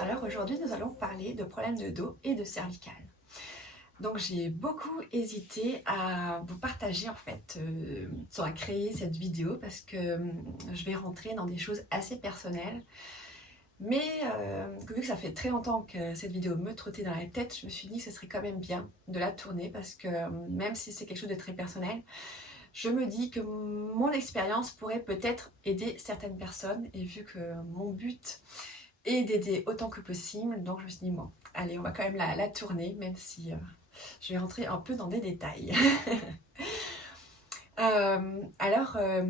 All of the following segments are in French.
Alors aujourd'hui nous allons parler de problèmes de dos et de cervicales. Donc j'ai beaucoup hésité à vous partager soit à créer cette vidéo parce que je vais rentrer dans des choses assez personnelles. Mais vu que ça fait très longtemps que cette vidéo me trottait dans la tête, je me suis dit que ce serait quand même bien de la tourner parce que même si c'est quelque chose de très personnel, je me dis que mon expérience pourrait peut-être aider certaines personnes et vu que mon but et d'aider autant que possible. Donc je me suis dit, bon, allez, on va quand même la tourner, même si je vais rentrer un peu dans des détails. Pour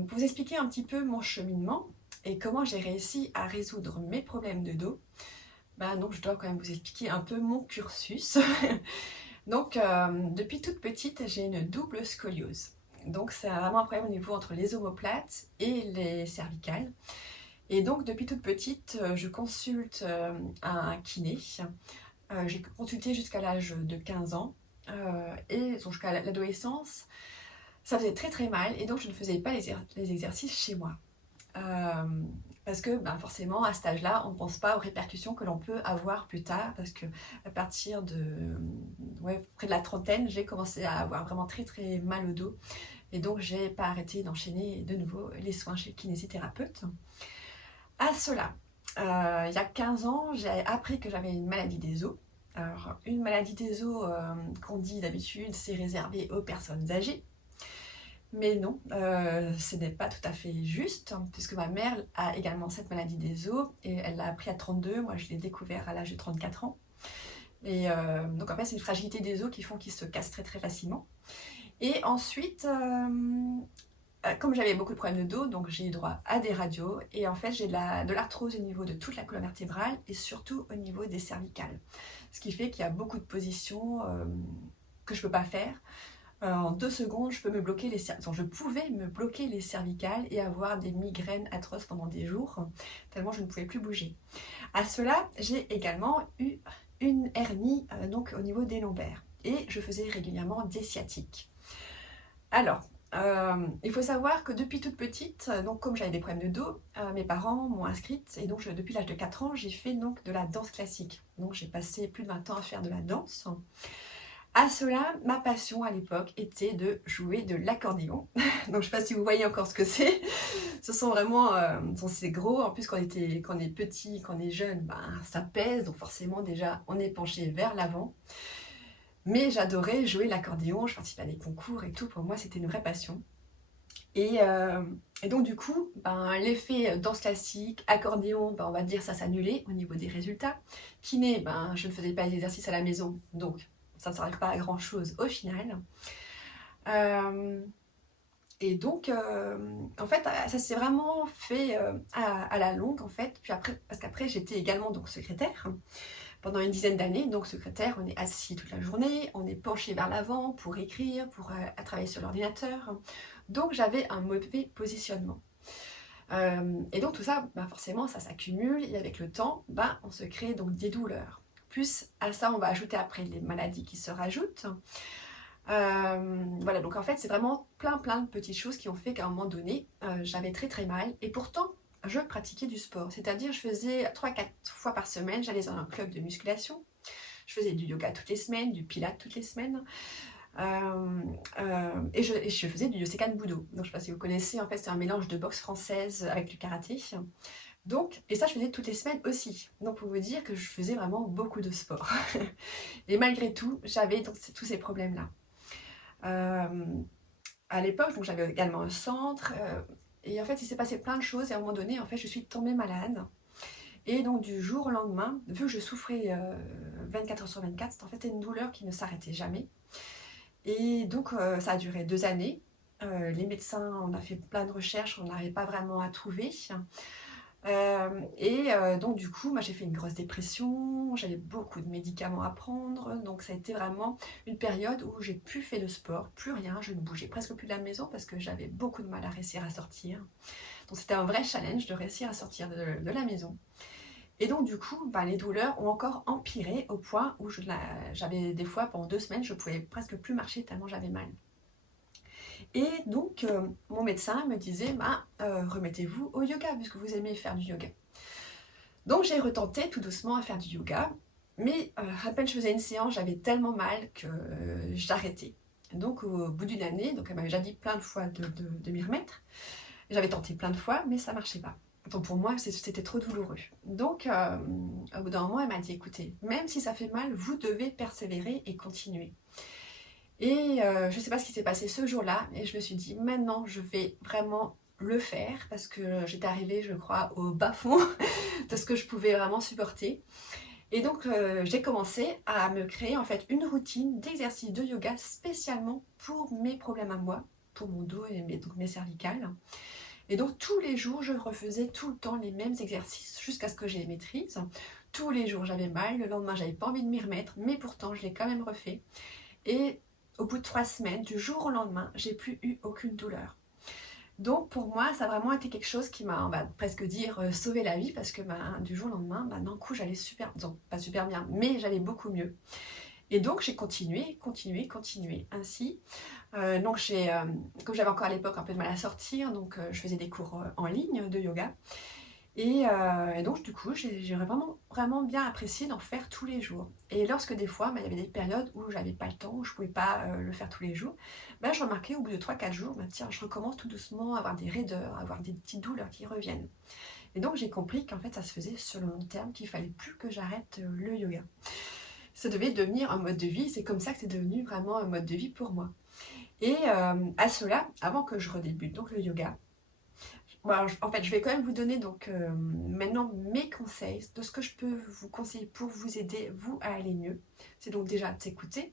vous expliquer un petit peu mon cheminement et comment j'ai réussi à résoudre mes problèmes de dos, donc je dois quand même vous expliquer un peu mon cursus. Depuis toute petite, j'ai une double scoliose. Donc c'est vraiment un problème au niveau entre les omoplates et les cervicales. Et donc depuis toute petite, je consulte un kiné. J'ai consulté jusqu'à l'âge de 15 ans et donc jusqu'à l'adolescence. Ça faisait très très mal et donc je ne faisais pas les exercices chez moi. Euh, Parce que forcément à cet âge-là, on ne pense pas aux répercussions que l'on peut avoir plus tard parce que à partir de près de la trentaine, j'ai commencé à avoir vraiment très très mal au dos et donc j'ai pas arrêté d'enchaîner de nouveau les soins chez le kinésithérapeute. À cela, il y a 15 ans, j'ai appris que j'avais une maladie des os. Alors, une maladie des os, qu'on dit d'habitude, c'est réservé aux personnes âgées. Mais non, ce n'est pas tout à fait juste, puisque ma mère a également cette maladie des os, et elle l'a appris à 32, moi je l'ai découvert à l'âge de 34 ans. Et donc en fait, c'est une fragilité des os qui font qu'ils se cassent très très facilement. Et ensuite, comme j'avais beaucoup de problèmes de dos, donc j'ai eu droit à des radios et en fait j'ai de l'arthrose au niveau de toute la colonne vertébrale et surtout au niveau des cervicales. Ce qui fait qu'il y a beaucoup de positions que je ne peux pas faire. En 2 secondes, je pouvais me bloquer les cervicales et avoir des migraines atroces pendant des jours, tellement je ne pouvais plus bouger. À cela, j'ai également eu une hernie donc au niveau des lombaires et je faisais régulièrement des sciatiques. Alors, il faut savoir que depuis toute petite, donc comme j'avais des problèmes de dos, mes parents m'ont inscrite et donc depuis l'âge de 4 ans, j'ai fait donc de la danse classique. Donc j'ai passé plus de 20 ans à faire de la danse. À cela, ma passion à l'époque était de jouer de l'accordéon. Donc je ne sais pas si vous voyez encore ce que c'est. Ce sont vraiment, c'est gros. En plus quand on est petit, quand on est jeune, ça pèse. Donc forcément déjà, on est penché vers l'avant. Mais j'adorais jouer l'accordéon, je participais à des concours et tout, pour moi c'était une vraie passion. Et, donc du coup, l'effet danse classique, accordéon, on va dire ça s'annulait au niveau des résultats. Kiné, je ne faisais pas d'exercice à la maison, donc ça ne servait pas à grand chose au final. Et donc, en fait, ça s'est vraiment fait à la longue, en fait. Puis après, parce qu'après, j'étais également donc secrétaire pendant une dizaine d'années. Donc secrétaire, on est assis toute la journée, on est penché vers l'avant pour écrire, pour travailler sur l'ordinateur. Donc j'avais un mauvais positionnement. Et donc tout ça, forcément, ça s'accumule et avec le temps, on se crée donc des douleurs. Plus à ça, on va ajouter après les maladies qui se rajoutent. Voilà, donc en fait, c'est vraiment plein de petites choses qui ont fait qu'à un moment donné, j'avais très très mal. Et pourtant, je pratiquais du sport, c'est-à-dire je faisais 3-4 fois par semaine, j'allais dans un club de musculation, je faisais du yoga toutes les semaines, du pilates toutes les semaines, et je faisais du Yosekan Budo. Donc je ne sais pas si vous connaissez, en fait c'est un mélange de boxe française avec du karaté. Donc, et ça je faisais toutes les semaines aussi. Donc pour vous dire que je faisais vraiment beaucoup de sport. Et malgré tout, j'avais donc tous ces problèmes-là. À l'époque, donc j'avais également un centre, et en fait il s'est passé plein de choses et à un moment donné en fait je suis tombée malade et donc du jour au lendemain, vu que je souffrais 24 heures sur 24, c'était en fait une douleur qui ne s'arrêtait jamais et donc ça a duré 2 années. Les médecins, on a fait plein de recherches, on n'arrivait pas vraiment à trouver. Donc du coup, moi j'ai fait une grosse dépression, j'avais beaucoup de médicaments à prendre, donc ça a été vraiment une période où j'ai plus fait de sport, plus rien, je ne bougeais presque plus de la maison parce que j'avais beaucoup de mal à réussir à sortir. Donc c'était un vrai challenge de réussir à sortir de la maison. Et donc du coup, les douleurs ont encore empiré au point où j'avais des fois pendant 2 semaines, je pouvais presque plus marcher tellement j'avais mal. Et donc, mon médecin me disait, remettez-vous au yoga, puisque vous aimez faire du yoga. Donc j'ai retenté tout doucement à faire du yoga, mais à peine je faisais une séance, j'avais tellement mal que j'arrêtais. Donc au bout d'une année, donc elle m'avait déjà dit plein de fois de m'y remettre. J'avais tenté plein de fois, mais ça marchait pas. Donc pour moi, c'était trop douloureux. Donc au bout d'un moment, elle m'a dit, écoutez, même si ça fait mal, vous devez persévérer et continuer. Et je ne sais pas ce qui s'est passé ce jour-là, et je me suis dit, maintenant, je vais vraiment le faire, parce que j'étais arrivée, je crois, au bas-fond de ce que je pouvais vraiment supporter. Et donc, j'ai commencé à me créer en fait une routine d'exercice de yoga spécialement pour mes problèmes à moi, pour mon dos et donc mes cervicales. Et donc, tous les jours, je refaisais tout le temps les mêmes exercices jusqu'à ce que j'ai maîtrise. Tous les jours, j'avais mal. Le lendemain, j'avais pas envie de m'y remettre, mais pourtant, je l'ai quand même refait. Et au bout de 3 semaines, du jour au lendemain, j'ai plus eu aucune douleur. Donc pour moi, ça a vraiment été quelque chose qui m'a, on va presque dire, sauvé la vie, parce que du jour au lendemain, d'un coup, j'allais super, non, pas super bien, mais j'allais beaucoup mieux. Et donc j'ai continué ainsi. Donc comme j'avais encore à l'époque un peu de mal à sortir, donc je faisais des cours en ligne de yoga. Et donc du coup, j'ai vraiment bien apprécié d'en faire tous les jours. Et lorsque des fois, il y avait des périodes où j'avais pas le temps, où je pouvais pas le faire tous les jours, je remarquais au bout de 3-4 jours, tiens, je recommence tout doucement à avoir des raideurs, à avoir des petites douleurs qui reviennent. Et donc j'ai compris qu'en fait ça se faisait sur le long terme, qu'il fallait plus que j'arrête le yoga. Ça devait devenir un mode de vie, c'est comme ça que c'est devenu vraiment un mode de vie pour moi. Et à cela, avant que je redébute donc le yoga, en fait, je vais quand même vous donner donc maintenant mes conseils, de ce que je peux vous conseiller pour vous aider, vous, à aller mieux. C'est donc déjà de s'écouter,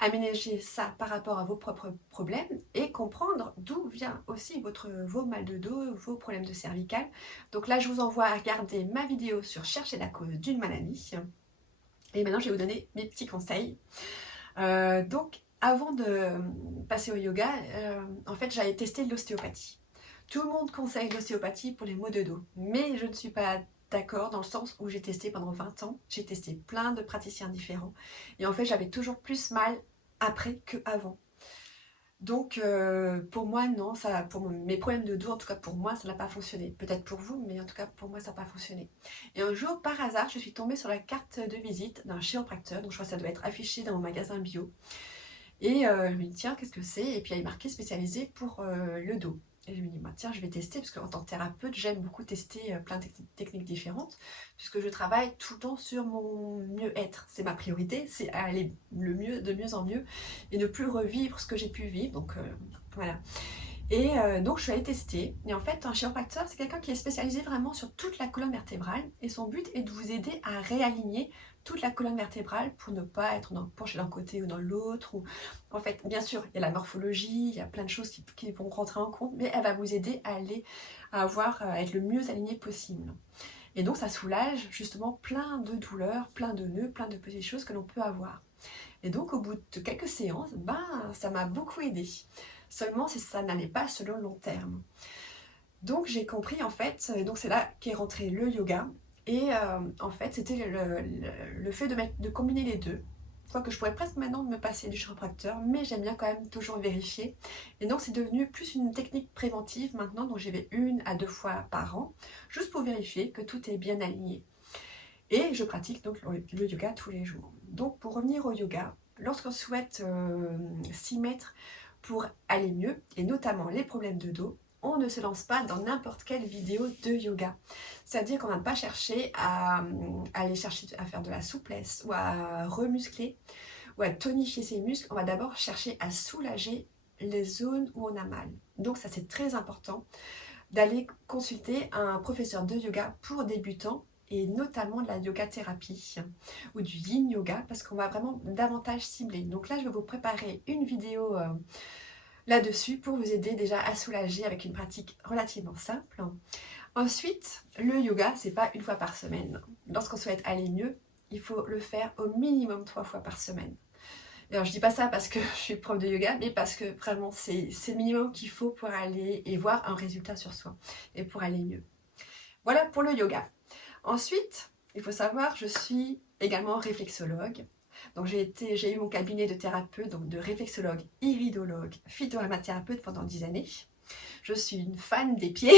aménager ça par rapport à vos propres problèmes et comprendre d'où vient aussi vos mal de dos, vos problèmes de cervical. Donc là, je vous envoie à regarder ma vidéo sur chercher la cause d'une maladie. Et maintenant, je vais vous donner mes petits conseils. Donc, avant de passer au yoga, en fait, j'avais testé l'ostéopathie. Tout le monde conseille l'ostéopathie pour les maux de dos, mais je ne suis pas d'accord dans le sens où j'ai testé pendant 20 ans, j'ai testé plein de praticiens différents, et en fait j'avais toujours plus mal après qu'avant. Donc pour moi non, pour mes problèmes de dos, en tout cas pour moi ça n'a pas fonctionné. Peut-être pour vous, mais en tout cas pour moi ça n'a pas fonctionné. Et un jour par hasard je suis tombée sur la carte de visite d'un chiropracteur, donc je crois que ça doit être affiché dans mon magasin bio. Et je me dis tiens qu'est-ce que c'est? Et puis il est marqué spécialisé pour le dos. Et je me dis tiens je vais tester, parce qu'en tant que thérapeute j'aime beaucoup tester plein de techniques différentes, puisque je travaille tout le temps sur mon mieux-être. C'est ma priorité, c'est aller de mieux en mieux et ne plus revivre ce que j'ai pu vivre. Donc voilà. Et donc je suis allée tester. Et en fait un chiropracteur c'est quelqu'un qui est spécialisé vraiment sur toute la colonne vertébrale, et son but est de vous aider à réaligner toute la colonne vertébrale pour ne pas être penché d'un côté ou dans l'autre. En fait, bien sûr, il y a la morphologie, il y a plein de choses qui vont rentrer en compte, mais elle va vous aider à être le mieux aligné possible. Et donc ça soulage justement plein de douleurs, plein de nœuds, plein de petites choses que l'on peut avoir. Et donc au bout de quelques séances, ça m'a beaucoup aidé. Seulement si ça n'allait pas sur le long terme. Donc j'ai compris en fait, et donc c'est là qu'est rentré le yoga. Et en fait c'était le fait de combiner les deux. Quoique je pourrais presque maintenant me passer du chiropracteur, mais j'aime bien quand même toujours vérifier. Et donc c'est devenu plus une technique préventive maintenant, donc j'y vais 1 à 2 fois par an, juste pour vérifier que tout est bien aligné. Et je pratique donc le yoga tous les jours. Donc pour revenir au yoga, lorsqu'on souhaite s'y mettre pour aller mieux, et notamment les problèmes de dos, on ne se lance pas dans n'importe quelle vidéo de yoga. C'est-à-dire qu'on ne va pas chercher à aller chercher à faire de la souplesse ou à remuscler ou à tonifier ses muscles. On va d'abord chercher à soulager les zones où on a mal. Donc ça c'est très important d'aller consulter un professeur de yoga pour débutants, et notamment de la yoga thérapie ou du yin yoga, parce qu'on va vraiment davantage cibler. Donc là je vais vous préparer une vidéo là-dessus pour vous aider déjà à soulager avec une pratique relativement simple. Ensuite, le yoga, c'est pas 1 fois par semaine. Lorsqu'on souhaite aller mieux, il faut le faire au minimum 3 fois par semaine. Alors je dis pas ça parce que je suis prof de yoga, mais parce que vraiment c'est le minimum qu'il faut pour aller et voir un résultat sur soi et pour aller mieux. Voilà pour le yoga. Ensuite, il faut savoir, je suis également réflexologue. Donc j'ai eu mon cabinet de thérapeute, donc de réflexologue, iridologue, phytoaromathérapeute pendant 10 années. je suis une fan des pieds.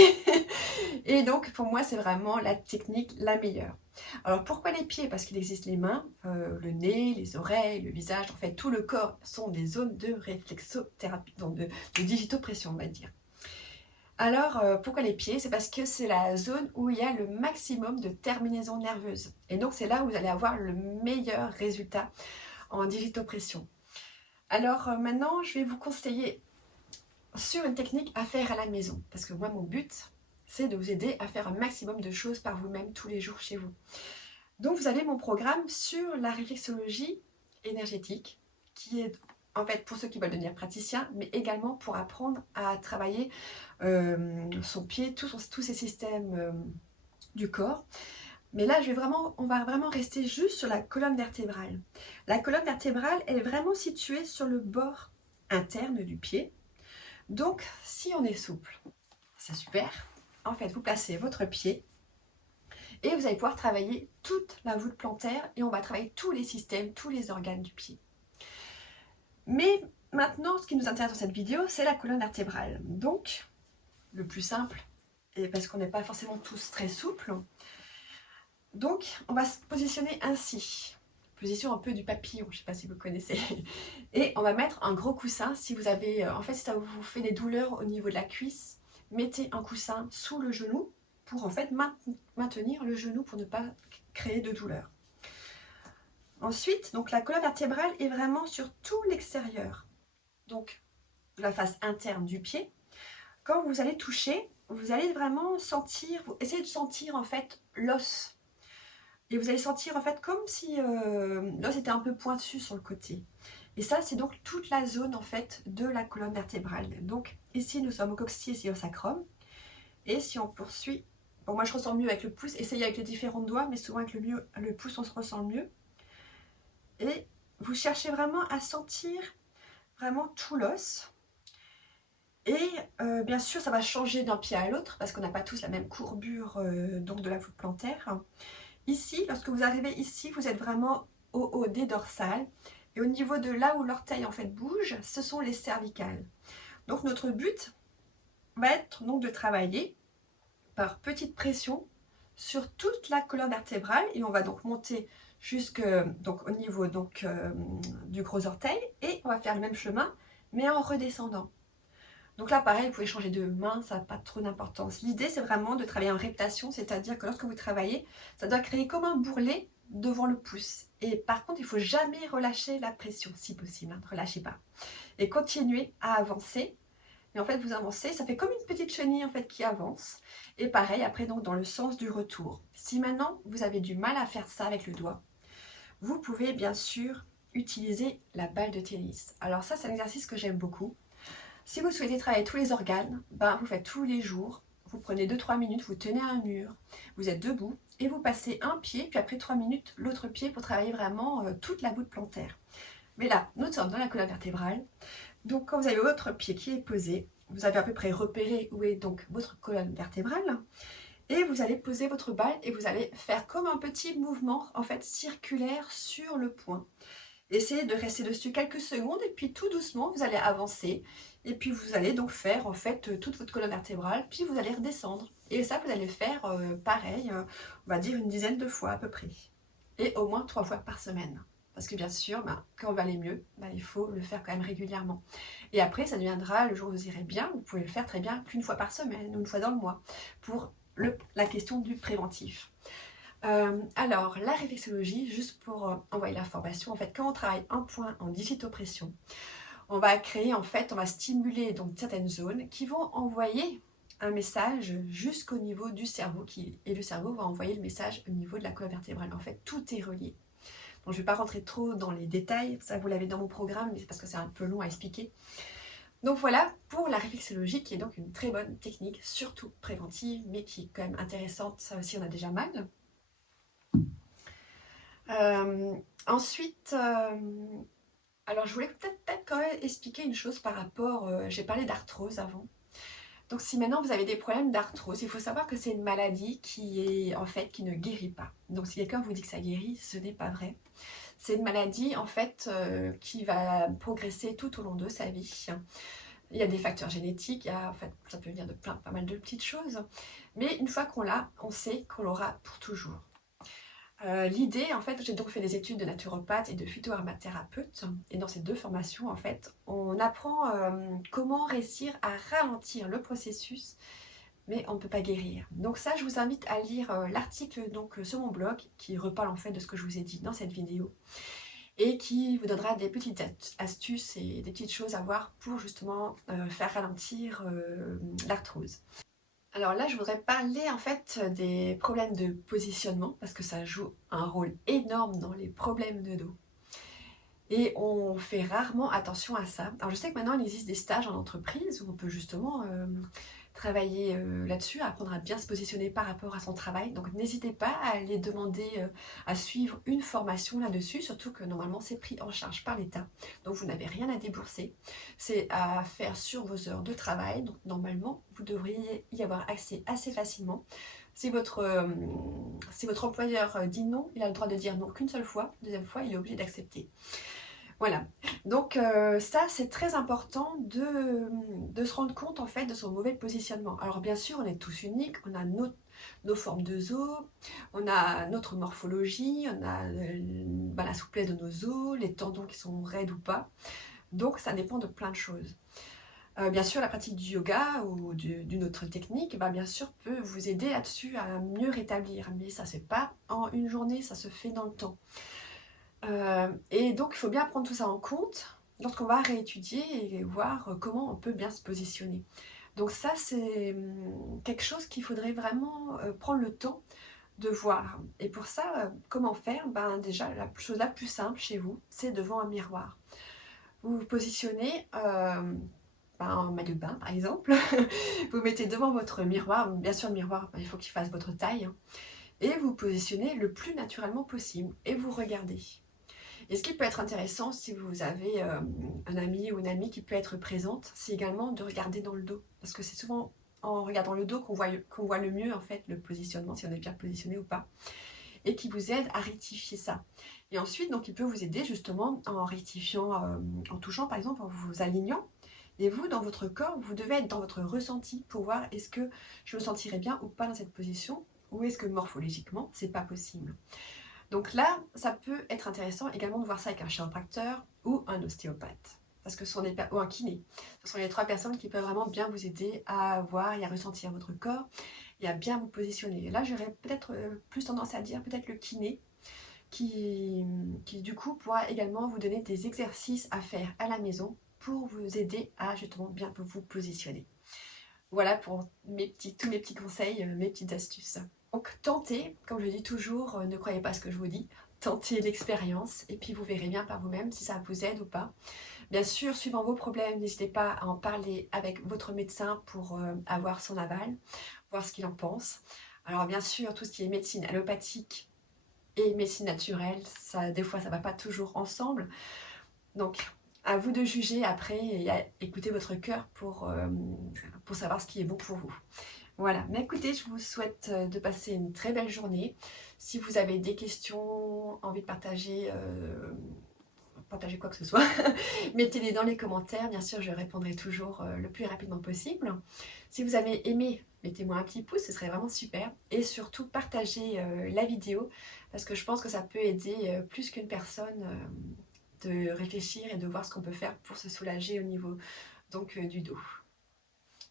Et donc pour moi c'est vraiment la technique la meilleure. Alors pourquoi les pieds? Parce qu'il existe les mains, le nez, les oreilles, le visage, en fait tout le corps sont des zones de réflexothérapie, donc de digitopression on va dire. Alors pourquoi les pieds? C'est parce que c'est la zone où il y a le maximum de terminaisons nerveuses. Et donc c'est là où vous allez avoir le meilleur résultat en digitopression. Alors maintenant je vais vous conseiller sur une technique à faire à la maison. Parce que moi mon but c'est de vous aider à faire un maximum de choses par vous-même tous les jours chez vous. Donc vous avez mon programme sur la réflexologie énergétique qui est en fait pour ceux qui veulent devenir praticiens, mais également pour apprendre à travailler son pied, tous ces systèmes du corps. Mais là, on va vraiment rester juste sur la colonne vertébrale. La colonne vertébrale, elle est vraiment située sur le bord interne du pied. Donc, si on est souple, c'est super. En fait, vous placez votre pied et vous allez pouvoir travailler toute la voûte plantaire et on va travailler tous les systèmes, tous les organes du pied. Mais maintenant, ce qui nous intéresse dans cette vidéo, c'est la colonne vertébrale. Donc, le plus simple, et parce qu'on n'est pas forcément tous très souples, donc on va se positionner ainsi. Position un peu du papillon, je ne sais pas si vous connaissez. Et on va mettre un gros coussin. Si vous avez, en fait, si ça vous fait des douleurs au niveau de la cuisse, mettez un coussin sous le genou pour en fait maintenir le genou pour ne pas créer de douleur. Ensuite, donc la colonne vertébrale est vraiment sur tout l'extérieur. Donc la face interne du pied. Quand vous allez toucher, vous allez vraiment sentir, essayez de sentir en fait l'os. Et vous allez sentir en fait comme si l'os était un peu pointu sur le côté. Et ça, c'est donc toute la zone en fait de la colonne vertébrale. Donc ici, nous sommes au coccyx et au sacrum. Et si on poursuit, bon moi je ressens mieux avec le pouce, essayez avec les différents doigts, mais souvent avec le pouce on se ressent mieux. Et vous cherchez vraiment à sentir vraiment tout l'os. Et bien sûr, ça va changer d'un pied à l'autre parce qu'on n'a pas tous la même courbure donc de la voûte plantaire. Ici, lorsque vous arrivez ici, vous êtes vraiment au haut des dorsales. Et au niveau de là où l'orteil en fait bouge, ce sont les cervicales. Donc notre but va être donc de travailler par petite pression sur toute la colonne vertébrale. Et on va donc monter jusque donc, au niveau donc, du gros orteil. Et on va faire le même chemin, mais en redescendant. Donc là, pareil, vous pouvez changer de main, ça n'a pas trop d'importance. L'idée, c'est vraiment de travailler en répétition, c'est-à-dire que lorsque vous travaillez, ça doit créer comme un bourrelet devant le pouce. Et par contre, il ne faut jamais relâcher la pression, si possible, hein, ne relâchez pas. Et continuez à avancer. Et en fait, vous avancez, ça fait comme une petite chenille en fait qui avance. Et pareil, après, donc dans le sens du retour. Si maintenant, vous avez du mal à faire ça avec le doigt, vous pouvez bien sûr utiliser la balle de tennis. Alors ça, c'est un exercice que j'aime beaucoup. Si vous souhaitez travailler tous les organes, ben vous faites tous les jours, vous prenez 2-3 minutes, vous tenez un mur, vous êtes debout et vous passez un pied, puis après 3 minutes, l'autre pied pour travailler vraiment toute la voûte plantaire. Mais là, nous sommes dans la colonne vertébrale, donc quand vous avez votre pied qui est posé, vous avez à peu près repéré où est donc votre colonne vertébrale, et vous allez poser votre balle et vous allez faire comme un petit mouvement en fait circulaire sur le point. Essayez de rester dessus quelques secondes et puis tout doucement vous allez avancer et puis vous allez donc faire en fait toute votre colonne vertébrale puis vous allez redescendre et ça vous allez faire pareil on va dire une dizaine de fois à peu près et au moins 3 fois par semaine parce que bien sûr quand on va aller mieux il faut le faire quand même régulièrement et après ça deviendra le jour où vous irez bien vous pouvez le faire très bien qu'une fois par semaine ou une fois dans le mois pour la question du préventif. Alors, la réflexologie, juste pour envoyer l'information, en fait, quand on travaille un point en digitopression, on va créer, en fait, on va stimuler donc certaines zones qui vont envoyer un message jusqu'au niveau du cerveau et le cerveau va envoyer le message au niveau de la colonne vertébrale. En fait, tout est relié. Bon, je ne vais pas rentrer trop dans les détails, ça vous l'avez dans mon programme, mais c'est parce que c'est un peu long à expliquer. Donc voilà pour la réflexologie qui est donc une très bonne technique, surtout préventive, mais qui est quand même intéressante, ça aussi on a déjà mal. Ensuite, alors je voulais peut-être quand même expliquer une chose par rapport, j'ai parlé d'arthrose avant. Donc si maintenant vous avez des problèmes d'arthrose, il faut savoir que c'est une maladie qui est en fait qui ne guérit pas. Donc si quelqu'un vous dit que ça guérit, ce n'est pas vrai. C'est une maladie en fait qui va progresser tout au long de sa vie. Il y a des facteurs génétiques, en fait, ça peut venir de pas mal de petites choses. Mais une fois qu'on l'a, on sait qu'on l'aura pour toujours. L'idée, en fait, j'ai donc fait des études de naturopathe et de phytoaromathérapeute. Et dans ces deux formations, en fait, on apprend comment réussir à ralentir le processus, mais on ne peut pas guérir. Donc ça, je vous invite à lire l'article sur mon blog qui reparle en fait de ce que je vous ai dit dans cette vidéo et qui vous donnera des petites astuces et des petites choses à voir pour justement faire ralentir l'arthrose. Alors là, je voudrais parler en fait des problèmes de positionnement parce que ça joue un rôle énorme dans les problèmes de dos. Et on fait rarement attention à ça. Alors je sais que maintenant il existe des stages en entreprise où on peut justement travailler là-dessus, apprendre à bien se positionner par rapport à son travail. Donc n'hésitez pas à aller demander à suivre une formation là-dessus, surtout que normalement c'est pris en charge par l'État. Donc vous n'avez rien à débourser. C'est à faire sur vos heures de travail. Donc normalement vous devriez y avoir accès assez facilement. Si votre employeur dit non, il a le droit de dire non qu'une seule fois. Deuxième fois, il est obligé d'accepter. Voilà, donc ça c'est très important de se rendre compte en fait de son mauvais positionnement. Alors bien sûr on est tous uniques, on a nos formes de os, on a notre morphologie, on a la souplesse de nos os, les tendons qui sont raides ou pas, donc ça dépend de plein de choses. Bien sûr la pratique du yoga ou d'une autre technique, bien sûr peut vous aider là-dessus à mieux rétablir, mais ça se fait pas en une journée, ça se fait dans le temps. Et donc, il faut bien prendre tout ça en compte lorsqu'on va réétudier et voir comment on peut bien se positionner. Donc ça, c'est quelque chose qu'il faudrait vraiment prendre le temps de voir. Et pour ça, comment faire? Déjà, la chose la plus simple chez vous, c'est devant un miroir. Vous vous positionnez en maillot de bain, par exemple. Vous mettez devant votre miroir. Bien sûr, le miroir, il faut qu'il fasse votre taille. Et vous vous positionnez le plus naturellement possible. Et vous regardez. Et ce qui peut être intéressant si vous avez un ami ou une amie qui peut être présente, c'est également de regarder dans le dos. Parce que c'est souvent en regardant le dos qu'on voit le mieux en fait le positionnement, si on est bien positionné ou pas. Et qui vous aide à rectifier ça. Et ensuite, donc, il peut vous aider justement en rectifiant, en touchant par exemple, en vous alignant. Et vous, dans votre corps, vous devez être dans votre ressenti pour voir est-ce que je me sentirais bien ou pas dans cette position, ou est-ce que morphologiquement, c'est pas possible. Donc là, ça peut être intéressant également de voir ça avec un chiropracteur ou un ostéopathe. Parce que ou un kiné. Ce sont les trois personnes qui peuvent vraiment bien vous aider à voir et à ressentir votre corps et à bien vous positionner. Et là, j'aurais peut-être plus tendance à dire peut-être le kiné qui du coup pourra également vous donner des exercices à faire à la maison pour vous aider à justement bien vous positionner. Voilà pour tous mes petits conseils, mes petites astuces. Donc tentez, comme je dis toujours, ne croyez pas ce que je vous dis, tentez l'expérience et puis vous verrez bien par vous-même si ça vous aide ou pas. Bien sûr, suivant vos problèmes, n'hésitez pas à en parler avec votre médecin pour avoir son aval, voir ce qu'il en pense. Alors bien sûr, tout ce qui est médecine allopathique et médecine naturelle, des fois ça ne va pas toujours ensemble. Donc à vous de juger après et à écouter votre cœur pour savoir ce qui est bon pour vous. Voilà, mais écoutez, je vous souhaite de passer une très belle journée. Si vous avez des questions, envie de partager quoi que ce soit, mettez-les dans les commentaires. Bien sûr, je répondrai toujours le plus rapidement possible. Si vous avez aimé, mettez-moi un petit pouce, ce serait vraiment super. Et surtout, partagez la vidéo parce que je pense que ça peut aider plus qu'une personne de réfléchir et de voir ce qu'on peut faire pour se soulager au niveau du dos.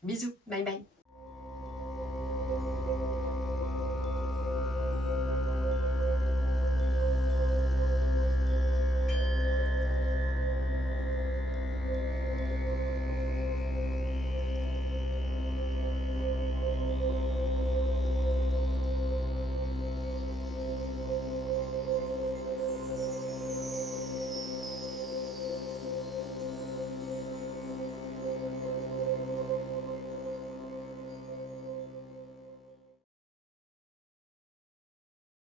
Bisous, bye bye.